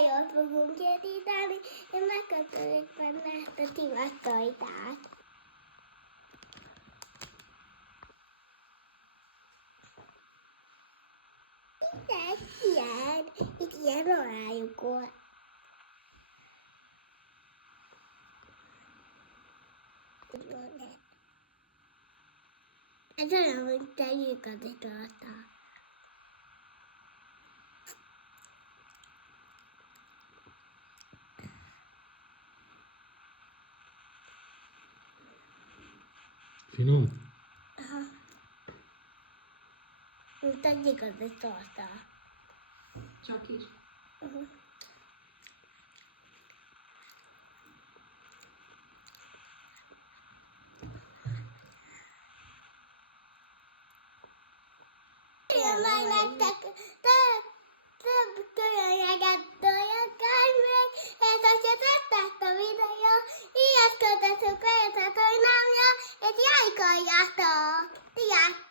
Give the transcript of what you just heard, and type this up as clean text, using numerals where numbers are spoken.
jót fogunk készíteni, én megkötőjük benne ezt a tivattojtát. Itt ilyen alájuk volt. Ez olyan, hogy tegyük az italtal. Finom? Aha. Tegyük az italtal. Csak is. Én majd nektek több különleget dolgokkal még, és hogyha tetszett a videó, ilyesködhetünk fel a csatornámra, és lájkoljátok! Sziasztok!